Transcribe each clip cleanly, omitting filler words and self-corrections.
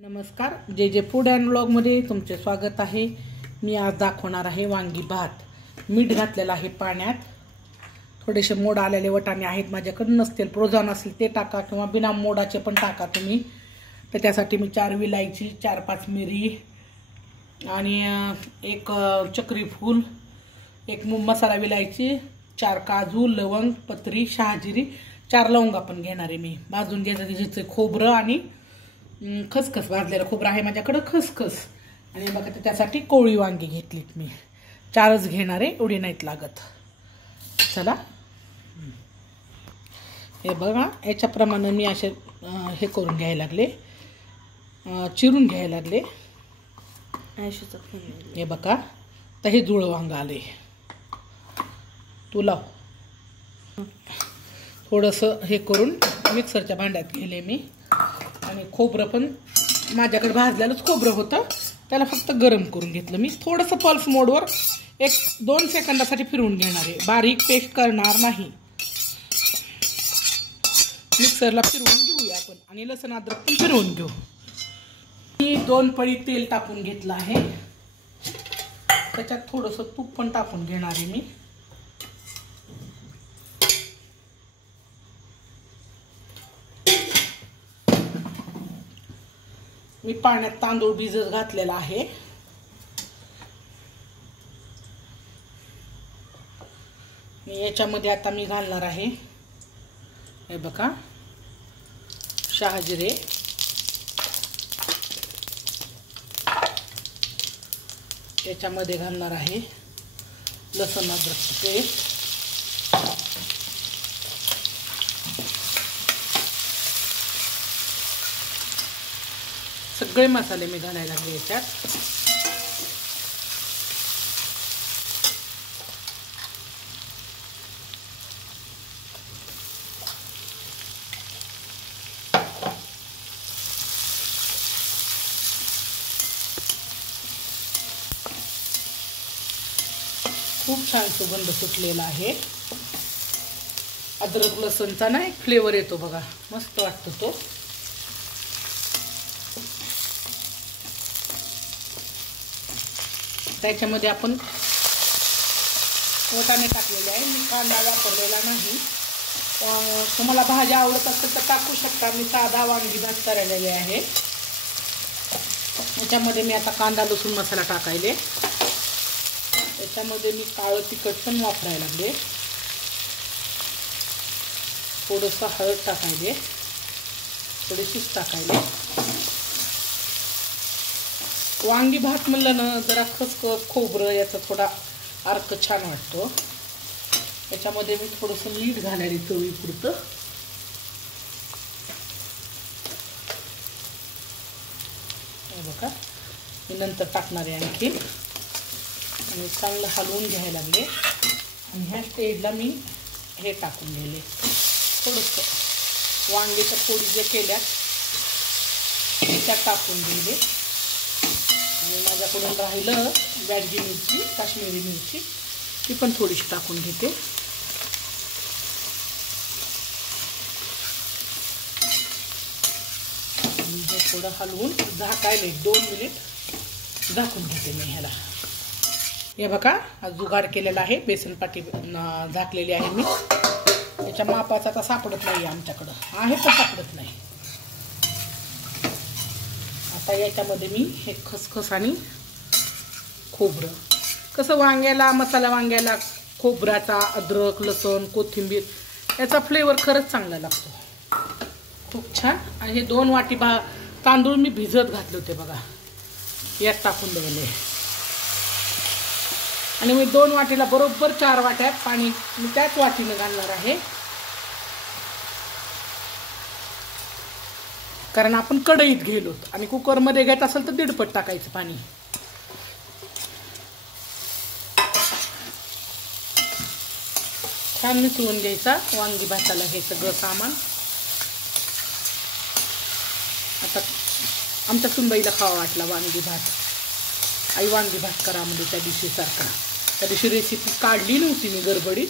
नमस्कार, जे जे फूड अँड व्लॉगमध्ये तुमचे स्वागत आहे। मी आज दाखवणार आहे वांगी भात। मीठ घातलेलं आहे पाण्यात। थोडेसे मोड आलेले वाटाणे आहेत माझ्याकडे, नसतील प्रोझॉन असेल ते टाका किंवा बिना मोडाचे पण टाका तुम्ही। तर त्यासाठी मी 4 विलायची, 4-5 मिरी आणि एक चक्री फूल, एक मसाला विलायची, 4 काजू, लवंग, पत्री, शहाजिरी, 4 लवंगा पण घेणार आहे मी। भाजून घ्यायचं खोबरं आणि खसखस, भाजलेलं खोबरं आहे माझ्याकडे, खसखस आणि बघा त्यासाठी कोवळी वांगी घेतलीत मी। 4च घेणार आहे, एवढी नाहीत लागत। चला हे बघा, याच्याप्रमाणे मी असे हे करून घ्यायला लागले, चिरून घ्यायला लागले। हे बघा, तर हे जुळं वांग आले। तुला थोडंसं हे करून मिक्सरच्या भांड्यात गेले मी। आणि खोबरं पण माझ्याकडे भाजलेलंच खोबरं होतं, त्याला फक्त गरम करून घेतलं मी। थोडंसं पल्स मोडवर 1-2 सेकंदासाठी फिरवून घेणार आहे, बारीक पेस्ट करणार नाही। मिक्सरला फिरवून घेऊया आपण आणि लसूण अद्रक पण फिरवून घेऊ। मी 2 पळी तेल टाकून घेतलं आहे, त्याच्यात थोडंसं तूप पण टाकून घेणार आहे मी। मी पाण्यात तांदूळ भिजत घातलेला आहे। याच्यामध्ये आता मी घालणार आहे, हे बघा, शहाजिरे, याच्यामध्ये घालणार आहे लसूण अद्रक पेस्ट, सगळे मसाले मी घालायला लागले याच्यात। खूप छान सुगंध सुटलेला आहे। अद्रक लसूणचा ना एक फ्लेवर येतो बघा, मस्त वाटतो तो। त्याच्यामध्ये आपण वाटाणे टाकलेले आहे, मी कांदा वापरलेला नाही। तुम्हाला भाज्या आवडत असेल तर टाकू शकता, मी साधा वांगी भात करायलेले आहे। याच्यामध्ये मी आता कांदा लसूण मसाला टाकायले, याच्यामध्ये मी काळं तिखट पण वापरायला लागले, थोडंसं हळद टाकायले, थोडीशीच टाकायले। वांगी भात म्हणलं ना जरा खसखस खोबरं याचा थोडा अर्क छान वाटतो। याच्यामध्ये मी थोडंसं मीठ घालायला चवीपुरतं। हे बघा, मी नंतर टाकणार आहे आणखी, आणि चांगलं हलवून घ्यायला लागले। आणि ह्या स्टेजला मी हे टाकून गेले, थोडंसं वांगीच्या फोडी जे केल्या त्या टाकून दिले। आणि माझ्याकडून राहिलं बॅडगी मिरची, काश्मीरी मिरची, ती पण थोडीशी टाकून घेते। हे थोडं हलवून झाकायला 2 मिनिट झाकून घेते मी ह्याला। हे बघा, हा जुगार केलेला आहे, बेसन पाटी झाकलेली आहे मी। त्याच्या मापाचा आता सापडत नाही आमच्याकडं, आहे पण सापडत नाही। आता याच्यामध्ये मी हे खसखस आणि खोबरं, कसं वांग्याला, मसाला वांग्याला खोबऱ्याचा, अद्रक लसूण कोथिंबीर याचा फ्लेवर खरंच चांगला लागतो, खूप छान। आणि हे 2 वाटी तांदूळ मी भिजत घातले होते बघा, यात टाकून द्यायले। आणि मी 2 वाटीला बरोबर 4 वाट्या पाणी मी त्याच वाटीने घालणार आहे, कारण आपण कढईत गेलो आणि कुकरमध्ये घेत असेल तर 1.5 पट टाकायचं पाणी। छान मिसळून घ्यायचा वांगी भाताला हे सगळं सामान। आता आमच्या सुनबाईला खावा वाटला वांगी भात, आई वांगी भात करा म्हणजे त्या दिवशी सारखा। त्या दिवशी रेसिपी काढली नव्हती मी गडबडीत,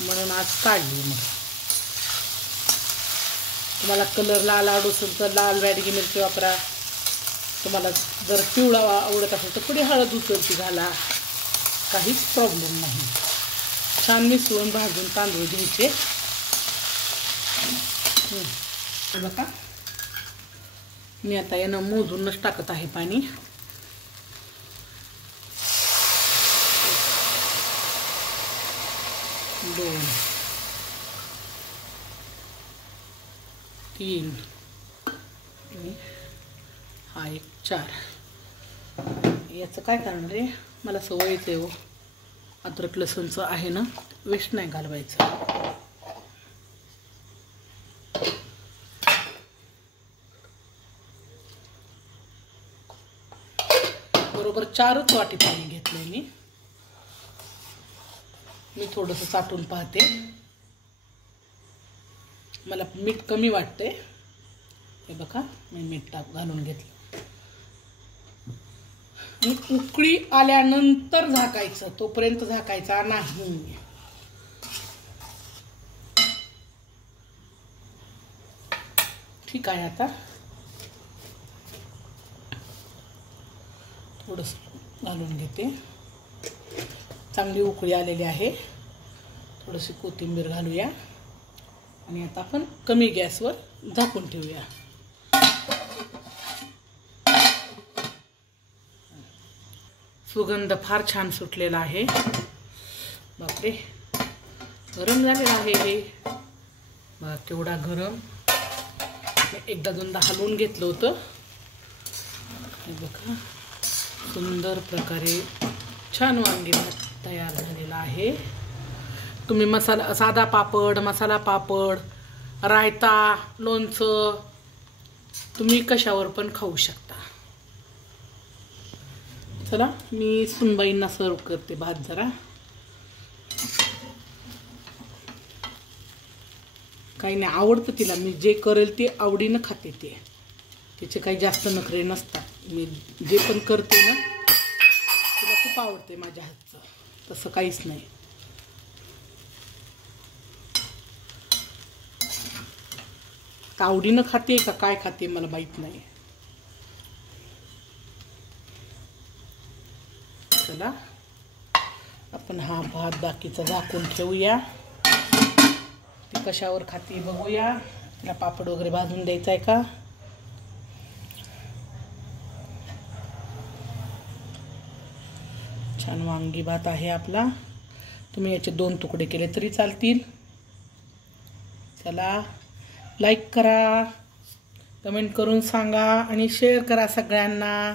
म्हणून आज काढली। मग तुम्हाला कलर लाल आवडत असेल तर लाल बॅडगी मिरची वापरा. तुम्हाला जर पिवळा आवडत असेल तर थोडी हळद उचलती घाला, काहीच प्रॉब्लेम नाही. छान मिसळून भाजून तांदूळ घ्यायचे. बघा मी आता यानं मोजूनच टाकत आहे पाणी. 2 3 आणि हा एक 4. याचं काय करणार आहे, मला सवयच आहे हो, अद्रक लसूणचं आहे ना, वेस्ट नाही घालवायचं. बरोबर 4च वाटी पाणी घेतलंय मी थोडंसं चाटून पाहते, मला मीठ कमी वाटतंय. हे बघा मी मीठ घालून घेतलं. आणि उकळी आल्यानंतर झाकायचं, तोपर्यंत झाकायचा नाही. ठीक आहे. आता थोडंसं घालून घेते. चांगली उकळी आलेली आहे. थोडीशी कोथिंबीर घालूया आणि आता आपण कमी गॅसवर झाकून ठेवूया. सुगंध फार छान सुटलेला आहे. बापरे, गरम झालेला आहे हे. बघा केवढा गरम. एकदा दोनदा हलवून घेतलं होतं. हे बघा सुंदर प्रकारे छान वांगी भात तयार झालेला आहे. तुम्ही मसाला साधा पापड, मसाला पापड, रायता, लोणचं तुम्ही कशावर पण खाऊ शकता. चला मी सुनबाईंना सर्व करते भात. जरा काही नाही, आवडतं तिला. मी जे करेल ते आवडीनं खाते. तिचे काही जास्त नखरे नसतात. मी जे पण करते ना तिला खूप आवडते माझ्या हातचं. तसं काहीच नाही. आवडीनं खाते का काय खाते मला माहित नाही. चला आपण हा भात बाकीचा झाकून ठेवूया. ती कशावर खाते बघूया. तिला पापड वगैरे भाजून द्यायचा आहे का. छान वांगी भात आहे आपला. तुम्ही याचे 2 तुकडे केले तरी चालतील. चला लाईक करा, कमेंट करून सांगा आणि शेअर करा सगळ्यांना.